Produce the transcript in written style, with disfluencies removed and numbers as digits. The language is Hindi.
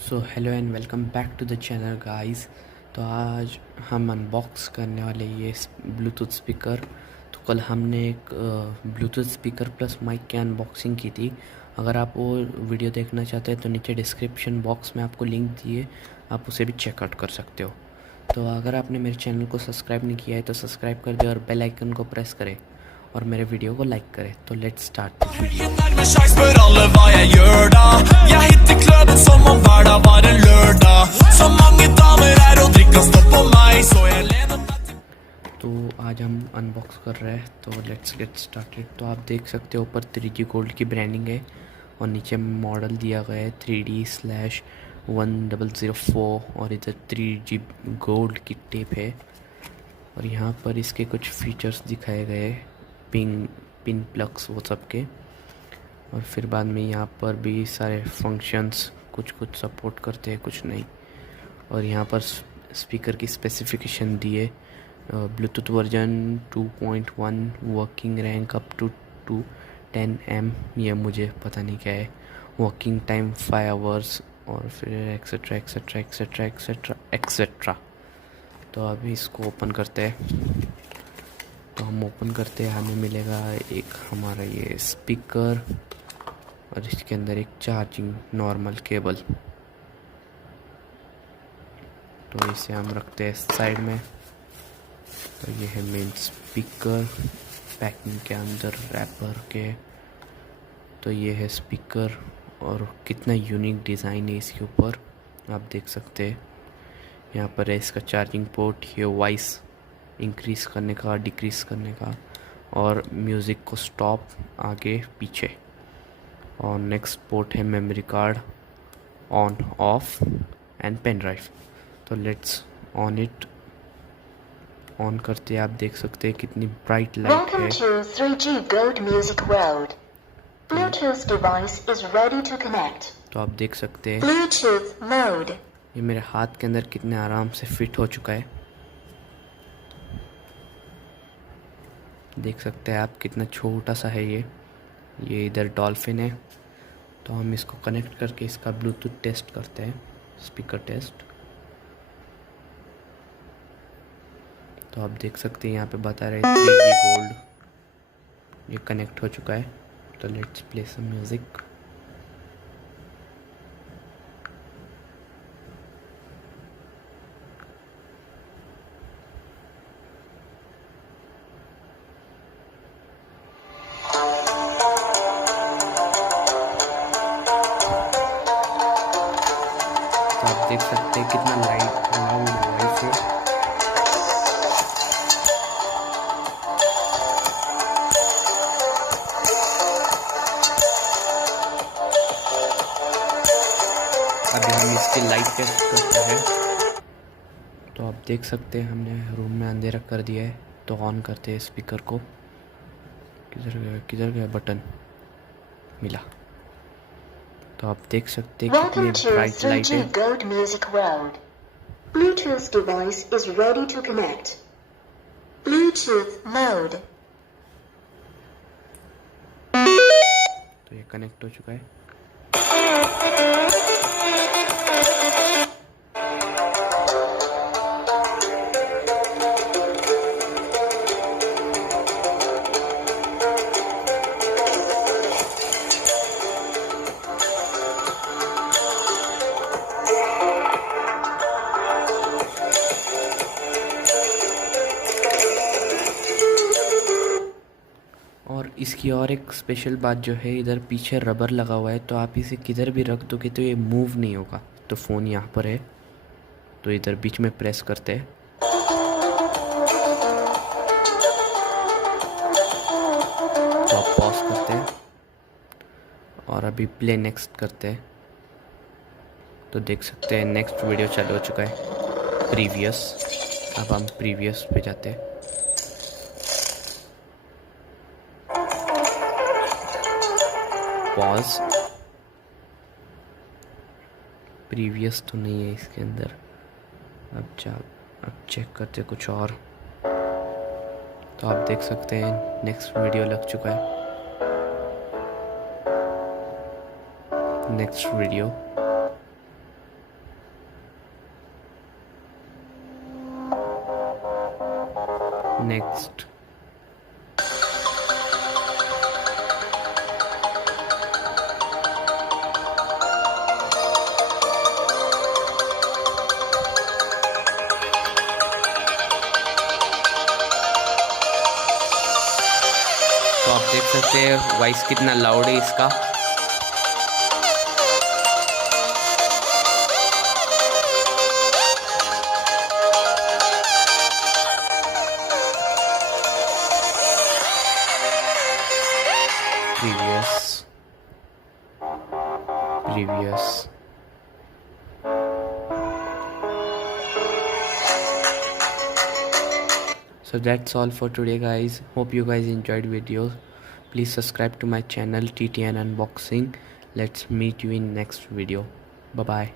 So hello and welcome back to the channel guys. तो आज हम अनबॉक्स करने वाले ये ब्लूटूथ स्पीकर। तो कल हमने एक ब्लूटूथ स्पीकर प्लस माइक की अनबॉक्सिंग की थी। अगर आप वो वीडियो देखना चाहते हैं तो नीचे डिस्क्रिप्शन बॉक्स में आपको लिंक दिए, आप उसे भी चेकआउट कर सकते हो। तो अगर आपने मेरे चैनल को सब्सक्राइब नहीं किया है तो सब्सक्राइब कर दे और बेल आइकन को प्रेस करें और मेरे वीडियो को लाइक करें। तो लेट्स स्टार्ट दिस वीडियो। तो आज हम अनबॉक्स कर रहे हैं, तो लेट्स गेट स्टार्टेड। तो आप देख सकते हो ऊपर 3G गोल्ड की ब्रांडिंग है और नीचे मॉडल दिया गया है 3D/1004 और इधर 3G गोल्ड की टेप है। और यहाँ पर इसके कुछ फीचर्स दिखाए गए हैं, पिन प्लग्स वो सब के। और फिर बाद में यहाँ पर भी सारे फंक्शंस कुछ सपोर्ट करते हैं, कुछ नहीं। और यहाँ पर स्पीकर की स्पेसिफिकेशन दी है, Bluetooth version 2.1, working range up to 210 m, ये मुझे पता नहीं क्या है, वर्किंग टाइम 5 आवर्स और फिर etcetera etcetera etcetera etcetera etcetera. तो अभी इसको ओपन करते हैं। तो हम ओपन करते हैं, हमें मिलेगा एक हमारा ये स्पीकर और इसके अंदर एक चार्जिंग नॉर्मल केबल। तो इसे हम रखते हैं साइड में। तो ये है मेन स्पीकर, पैकिंग के अंदर रैपर के। तो ये है स्पीकर और कितना यूनिक डिज़ाइन है इसके ऊपर, आप देख सकते हैं। यहाँ पर है इसका चार्जिंग पोर्ट, ये वॉइस इंक्रीज़ करने का, डिक्रीज़ करने का, और म्यूज़िक को स्टॉप आगे पीछे। और नेक्स्ट पोर्ट है memory card, on off and pen drive. तो लेट्स ऑन इट। ऑन करते आप देख सकते हैं कितनी ब्राइट लाइट है। Welcome to 3G Gold Music World. Bluetooth device is ready to connect. तो आप देख सकते हैं Bluetooth mode. ये मेरे हाथ के अंदर कितने आराम से फिट हो चुका है। देख सकते हैं आप कितना छोटा सा है ये इधर डॉल्फिन है। तो हम इसको कनेक्ट करके इसका ब्लूटूथ टेस्ट करते हैं, स्पीकर टेस्ट। तो आप देख सकते हैं यहाँ पे बता रहे 3G गोल्ड, ये कनेक्ट हो चुका है। तो लेट्स प्ले सम म्यूजिक। तो आप देख सकते हैं कितना लाउड वॉइस है। अभी हम इसकी लाइट टेस्ट करते हैं। तो आप देख सकते हैं हमने रूम में अंधेरा कर दिया है। तो ऑन करते हैं स्पीकर को। किधर गया बटन, मिला। तो आप देख सकते हैं कितनी Welcome to bright light 3G है। Gold Music World. Bluetooth device is ready to connect. Bluetooth mode. तो ये कनेक्ट हो चुका है। और इसकी और एक स्पेशल बात जो है, इधर पीछे रबर लगा हुआ है, तो आप इसे किधर भी रख दोगे तो ये मूव नहीं होगा। तो फ़ोन यहाँ पर है, तो इधर बीच में प्रेस करते हैं। तो आप पॉज करते हैं और अभी प्ले नेक्स्ट करते हैं। तो देख सकते हैं नेक्स्ट वीडियो चालू हो चुका है, प्रीवियस। अब हम प्रीवियस पे जाते हैं। पॉज, प्रीवियस तो नहीं है इसके अंदर। अब चेक करते कुछ और। तो आप देख सकते हैं नेक्स्ट वीडियो लग चुका है। Next video Next. तो आप देख सकते हैं वॉइस कितना लाउड है इसका। previous So that's all for today guys. Hope you guys enjoyed videos. Please subscribe to my channel TTN Unboxing. Let's meet you in next video. Bye bye.